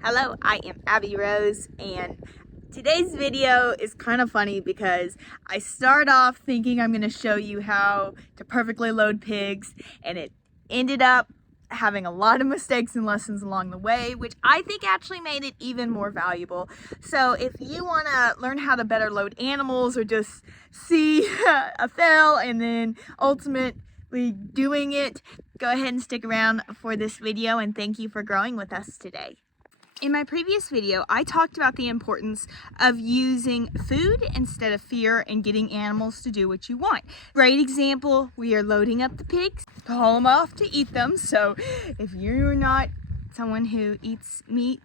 Hello, I am Abby Rose, and today's video is kind of funny because I start off thinking I'm going to show you how to perfectly load pigs, and it ended up having a lot of mistakes and lessons along the way, which I think actually made it even more valuable. So if you want to learn how to better load animals or just see a fail and then ultimately doing it, go ahead and stick around for this video, and thank you for growing with us today. In my previous video, I talked about the importance of using food instead of fear and getting animals to do what you want. Great example, we are loading up the pigs, haul them off to eat them. So if you're not someone who eats meat,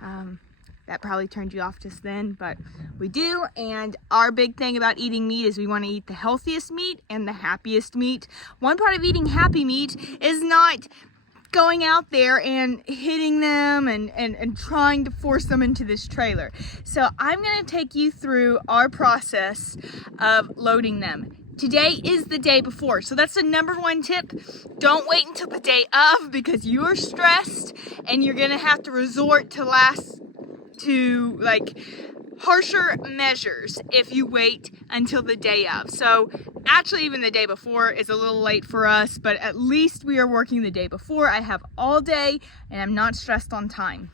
that probably turned you off just then, but we do. And our big thing about eating meat is we want to eat the healthiest meat and the happiest meat. One part of eating happy meat is not going out there and hitting them and trying to force them into this trailer. So I'm going to take you through our process of loading them. Today is the day before, so that's the number one tip. Don't wait until the day of, because you are stressed and you're going to have to resort to harsher measures if you wait until the day of. So actually even the day before is a little late for us, but at least we are working the day before. I have all day and I'm not stressed on time.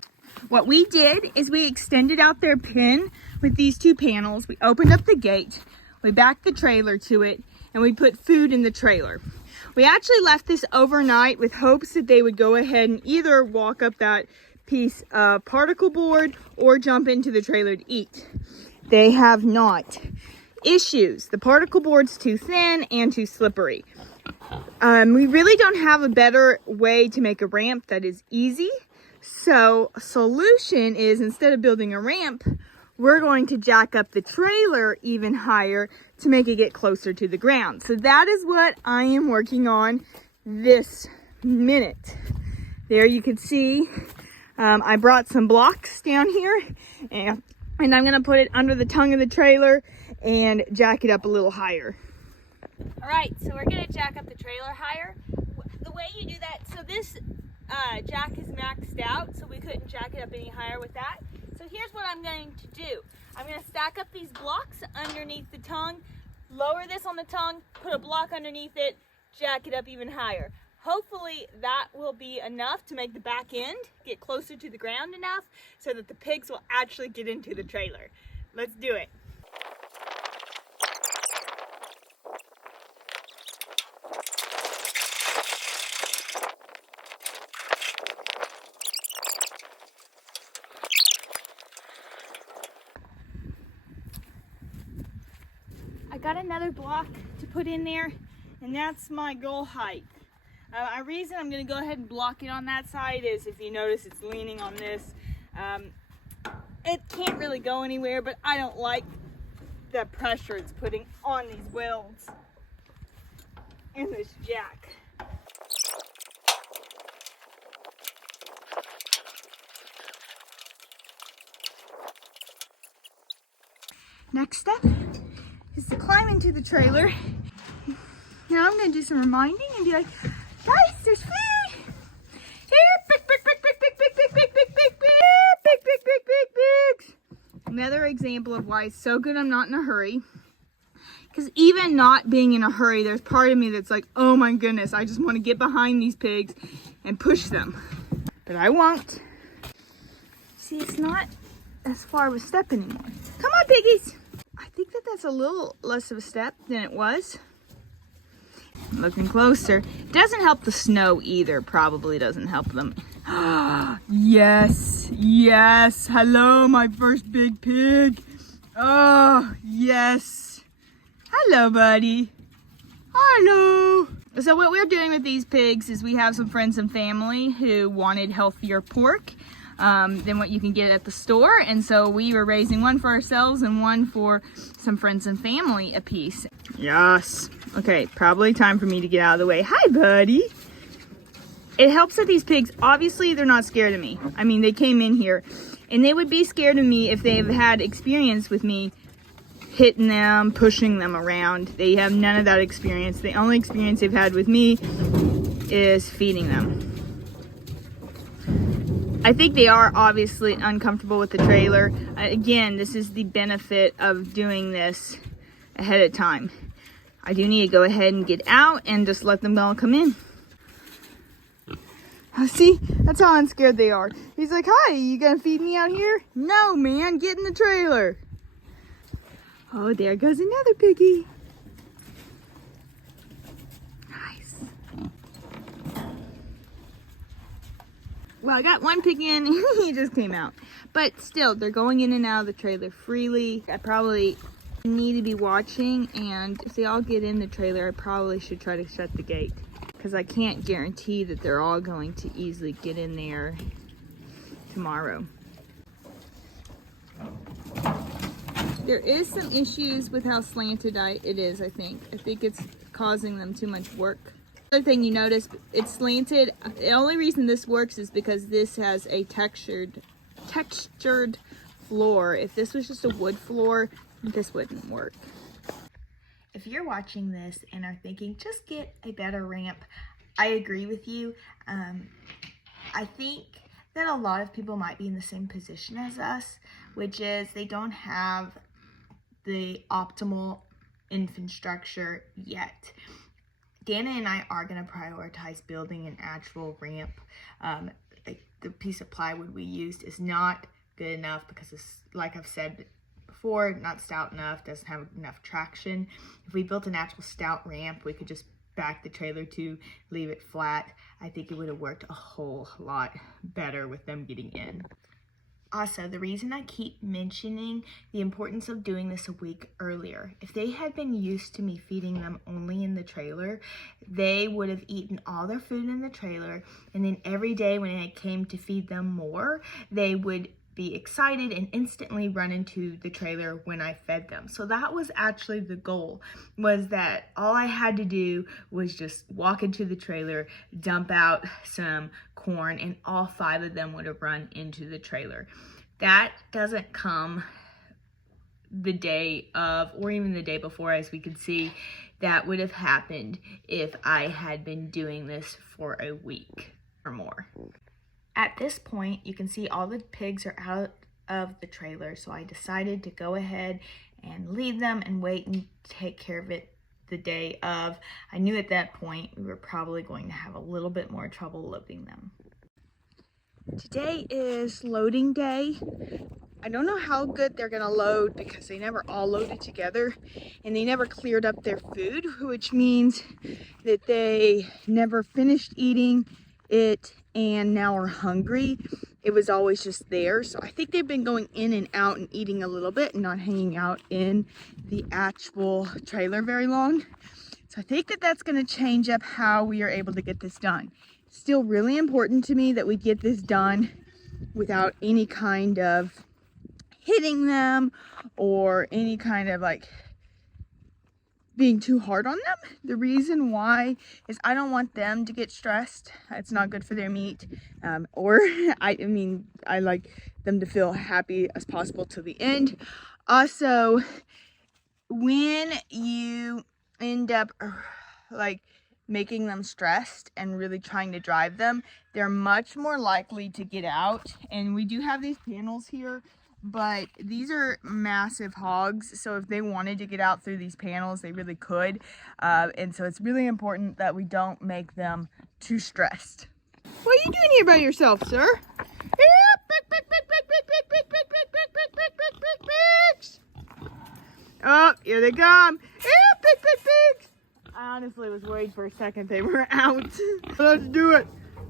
What we did is we extended out their pen with these two panels. We opened up the gate, we backed the trailer to it, and we put food in the trailer. We actually left this overnight with hopes that they would go ahead and either walk up that piece of particle board or jump into the trailer to eat. They have not. Issues: the particle board's too thin and too slippery. We really don't have a better way to make a ramp that is easy. So a solution is, instead of building a ramp, we're going to jack up the trailer even higher to make it get closer to the ground. So that is what I am working on this minute. There you can see I brought some blocks down here, and I'm going to put it under the tongue of the trailer and jack it up a little higher. All right, so we're going to jack up the trailer higher. The way you do that, so this jack is maxed out, so we couldn't jack it up any higher with that. So here's what I'm going to do. I'm going to stack up these blocks underneath the tongue, lower this on the tongue, put a block underneath it, jack it up even higher. Hopefully that will be enough to make the back end get closer to the ground enough so that the pigs will actually get into the trailer. Let's do it. I got another block to put in there, and that's my goal height. A reason I'm going to go ahead and block it on that side is, if you notice, it's leaning on this. It can't really go anywhere, but I don't like the pressure it's putting on these welds and this jack. Next step is to climb into the trailer. Now I'm going to do some reminding and be like, guys, there's food! Here, pigs! Another example of why it's so good I'm not in a hurry. Because even not being in a hurry, there's part of me that's like, oh my goodness, I just want to get behind these pigs and push them. But I won't. See, it's not as far of a step anymore. Come on, piggies! I think that's a little less of a step than it was. Looking closer. It doesn't help the snow either. Probably doesn't help them. Yes, yes. Hello, my first big pig. Oh, yes. Hello, buddy. Hello. So what we're doing with these pigs is we have some friends and family who wanted healthier pork than what you can get at the store. And so we were raising one for ourselves and one for some friends and family a piece. Yes. Okay, probably time for me to get out of the way. Hi, buddy. It helps that these pigs, obviously they're not scared of me. I mean, they came in here and they would be scared of me if they've had experience with me hitting them, pushing them around. They have none of that experience. The only experience they've had with me is feeding them. I think they are obviously uncomfortable with the trailer. Again, this is the benefit of doing this ahead of time. I do need to go ahead and get out and just let them all come in. Oh, see, that's how unscared they are. He's like, hi, you gonna feed me out here? No, man, get in the trailer. Oh, there goes another piggy. Nice. Well, I got one pig in, he just came out. But still, they're going in and out of the trailer freely. I probably need to be watching, and if they all get in the trailer, I probably should try to shut the gate, because I can't guarantee that they're all going to easily get in there tomorrow. There is some issues with how slanted it is, I think. I think it's causing them too much work. Other thing you notice, it's slanted. The only reason this works is because this has a textured floor. If this was just a wood floor, this wouldn't work. If you're watching this and are thinking, just get a better ramp, I agree with you. I think that a lot of people might be in the same position as us, which is they don't have the optimal infrastructure yet. Dana and I are going to prioritize building an actual ramp. The piece of plywood we used is not good enough because it's, like I've said before, not stout enough, doesn't have enough traction. If we built an actual stout ramp, we could just back the trailer to leave it flat. I think it would have worked a whole lot better with them getting in. Also, the reason I keep mentioning the importance of doing this a week earlier, if they had been used to me feeding them only in the trailer, they would have eaten all their food in the trailer, and then every day when it came to feed them more, they would be excited and instantly run into the trailer when I fed them. So that was actually the goal, was that all I had to do was just walk into the trailer, dump out some corn, and all 5 of them would have run into the trailer. That doesn't come the day of, or even the day before, as we could see. That would have happened if I had been doing this for a week or more. At this point, you can see all the pigs are out of the trailer, so I decided to go ahead and leave them and wait and take care of it the day of. I knew at that point we were probably going to have a little bit more trouble loading them. Today is loading day. I don't know how good they're gonna load because they never all loaded together and they never cleared up their food, which means that they never finished eating it and now are hungry. It was always just there. So I think they've been going in and out and eating a little bit and not hanging out in the actual trailer very long. So I think that that's going to change up how we are able to get this done. It's still really important to me that we get this done without any kind of hitting them or any kind of like being too hard on them. The reason why is I don't want them to get stressed. It's not good for their meat. I like them to feel happy as possible to the end. Also, when you end up like making them stressed and really trying to drive them, they're much more likely to get out. And we do have these panels here, but these are massive hogs, so if they wanted to get out through these panels, they really could. And so it's really important that we don't make them too stressed. What are you doing here by yourself, sir? Oh, here they come. Pigs. I honestly was worried for a second they were out. Let's do it.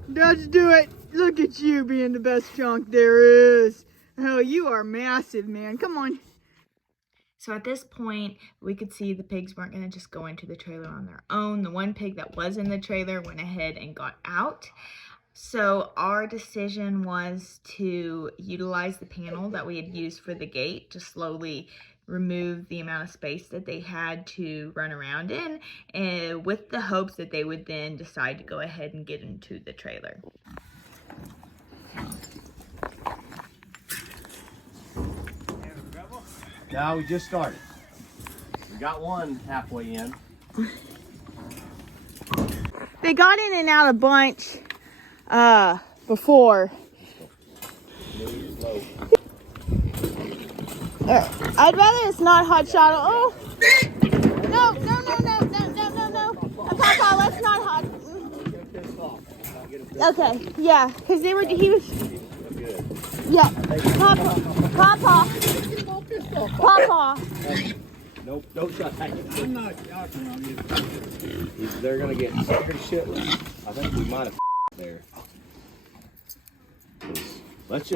Let's do it. Look at you being the best chunk there is. Oh, you are massive, man. Come on. So at this point, we could see the pigs weren't going to just go into the trailer on their own. The one pig that was in the trailer went ahead and got out. So our decision was to utilize the panel that we had used for the gate to slowly remove the amount of space that they had to run around in, and with the hopes that they would then decide to go ahead and get into the trailer. No, we just started. We got one halfway in. They got in and out a bunch before, slope. I'd rather it's not hot shot. Oh, no. Papa, let's not hot. Okay, yeah, because he was. Yeah, Papa. Nope, don't shot. I'm not shocking on you. They're gonna get scared shitless. I think we might have there. Let's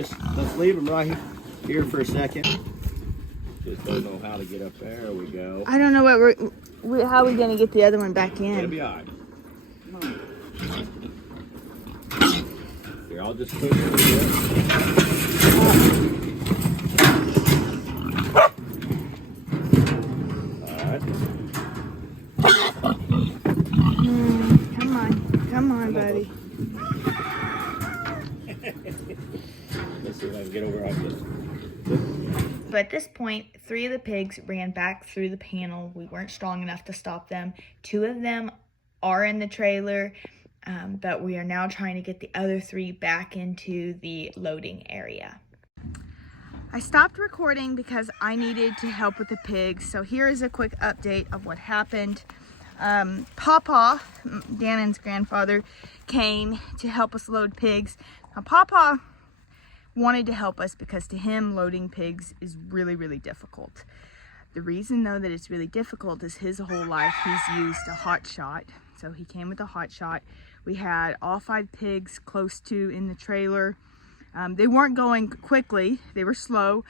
leave them right here for a second. Just don't know how to get up there. There we go. I don't know how we're gonna get the other one back in. It'll be all right. Here, I'll just push it a bit. Come on, buddy. Let's see if I can get over on this. But at this point, 3 of the pigs ran back through the panel. We weren't strong enough to stop them. 2 of them are in the trailer, but we are now trying to get the other 3 back into the loading area. I stopped recording because I needed to help with the pigs. So here is a quick update of what happened. Papa, Dannon's grandfather, came to help us load pigs. Now, Papa wanted to help us because to him, loading pigs is really, really difficult. The reason, though, that it's really difficult is his whole life he's used a hot shot. So he came with a hot shot. We had all 5 pigs close to in the trailer. They weren't going quickly. They were slow.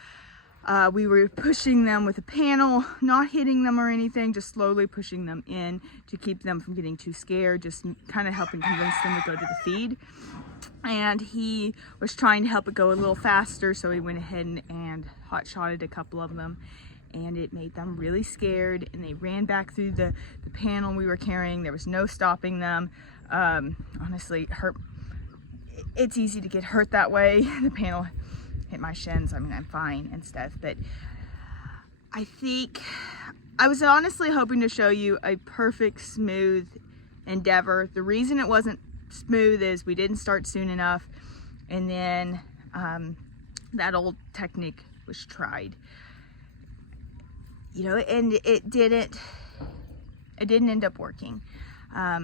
We were pushing them with a panel, not hitting them or anything, just slowly pushing them in to keep them from getting too scared, just kind of helping convince them to go to the feed. And he was trying to help it go a little faster, so he went ahead and hot-shotted a couple of them, and it made them really scared, and they ran back through the panel we were carrying. There was no stopping them. Honestly, it's easy to get hurt that way. The panel hit my shins. I mean, I'm fine and stuff, but I think I was honestly hoping to show you a perfect smooth endeavor. The reason it wasn't smooth is we didn't start soon enough, and then that old technique was tried, you know, and it didn't end up working. I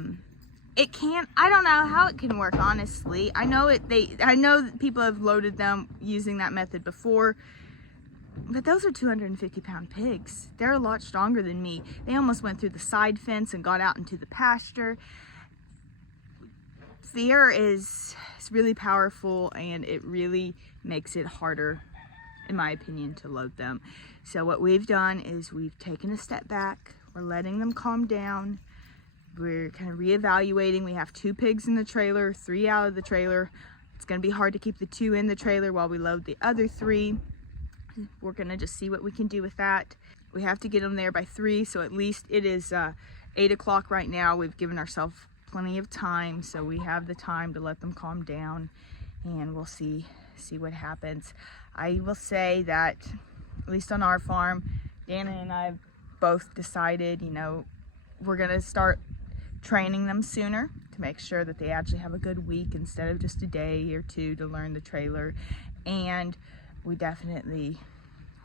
don't know how it can work, honestly. I know that people have loaded them using that method before, but those are 250-pound pigs. They're a lot stronger than me. They almost went through the side fence and got out into the pasture. Fear is really powerful, and it really makes it harder, in my opinion, to load them. So what we've done is we've taken a step back. We're letting them calm down. We're kind of reevaluating. We have 2 pigs in the trailer, 3 out of the trailer. It's going to be hard to keep the 2 in the trailer while we load the other 3. We're going to just see what we can do with that. We have to get them there by 3, so at least it is 8 o'clock right now. We've given ourselves plenty of time, so we have the time to let them calm down, and we'll see what happens. I will say that, at least on our farm, Dana and I have both decided, you know, we're going to start training them sooner to make sure that they actually have a good week instead of just a day or 2 to learn the trailer. And we definitely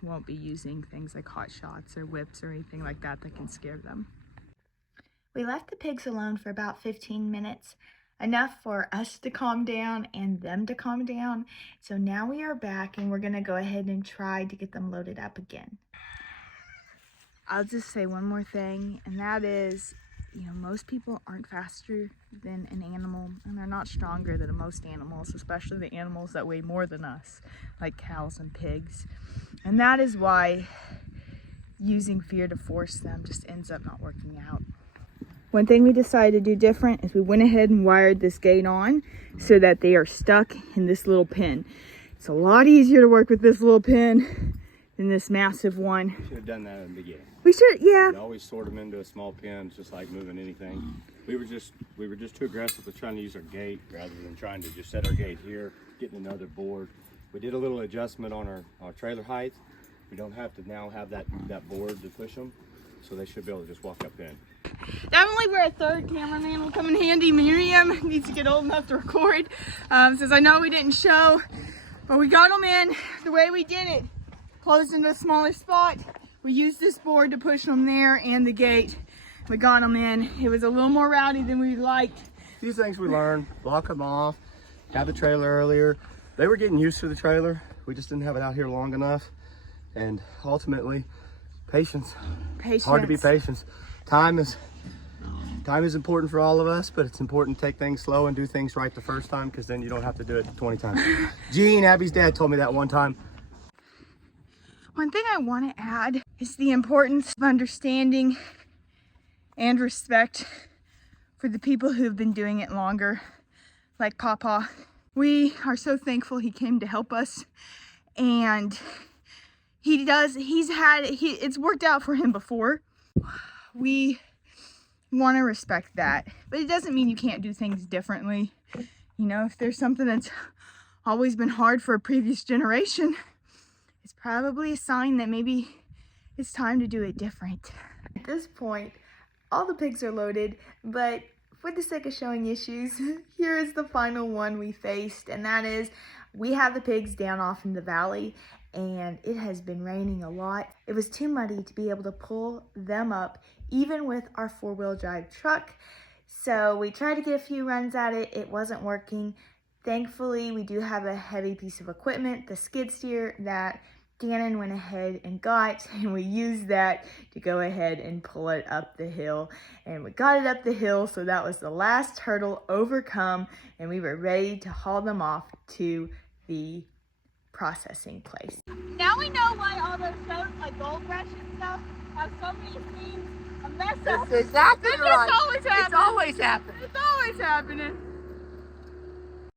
won't be using things like hot shots or whips or anything like that can scare them. We left the pigs alone for about 15 minutes, enough for us to calm down and them to calm down. So now we are back, and we're gonna go ahead and try to get them loaded up again. I'll just say one more thing, and that is, you know, most people aren't faster than an animal, and they're not stronger than most animals, especially the animals that weigh more than us, like cows and pigs. And that is why using fear to force them just ends up not working out. One thing we decided to do different is we went ahead and wired this gate on so that they are stuck in this little pen. It's a lot easier to work with this little pen than this massive one. Should have done that in the beginning. We should, yeah. You always sort them into a small pen, just like moving anything. We were just too aggressive with trying to use our gate rather than trying to just set our gate here, getting another board. We did a little adjustment on our trailer height. We don't have to now have that board to push them, so they should be able to just walk up in. Definitely where a 3rd cameraman will come in handy. Miriam needs to get old enough to record, since I know we didn't show But we got them in. The way we did it, closed into a smaller spot. We used this board to push them there and the gate. We got them in. It was a little more rowdy than we liked. These things we learned, block them off, have the trailer earlier. They were getting used to the trailer. We just didn't have it out here long enough. And ultimately, patience. Patience. Hard to be patient. Time is important for all of us, but it's important to take things slow and do things right the first time, because then you don't have to do it 20 times. Gene, Abby's dad, told me that one time. One thing I want to add is the importance of understanding and respect for the people who have been doing it longer, like Papa. We are so thankful he came to help us, and it's worked out for him before. We want to respect that, but it doesn't mean you can't do things differently. You know, if there's something that's always been hard for a previous generation, it's probably a sign that maybe it's time to do it different. At this point, all the pigs are loaded, but for the sake of showing issues, here is the final one we faced, and that is we have the pigs down off in the valley, and it has been raining a lot. It was too muddy to be able to pull them up, even with our four-wheel drive truck. So we tried to get a few runs at it. It wasn't working. Thankfully, we do have a heavy piece of equipment, the skid steer, that Gannon went ahead and got, and we used that to go ahead and pull it up the hill. And we got it up the hill, so that was the last hurdle overcome, and we were ready to haul them off to the processing place. Now we know why all those shows like Gold Rush and stuff have so many scenes, a mess up. That's exactly right. It's always happening. It's always happening. It's always happening.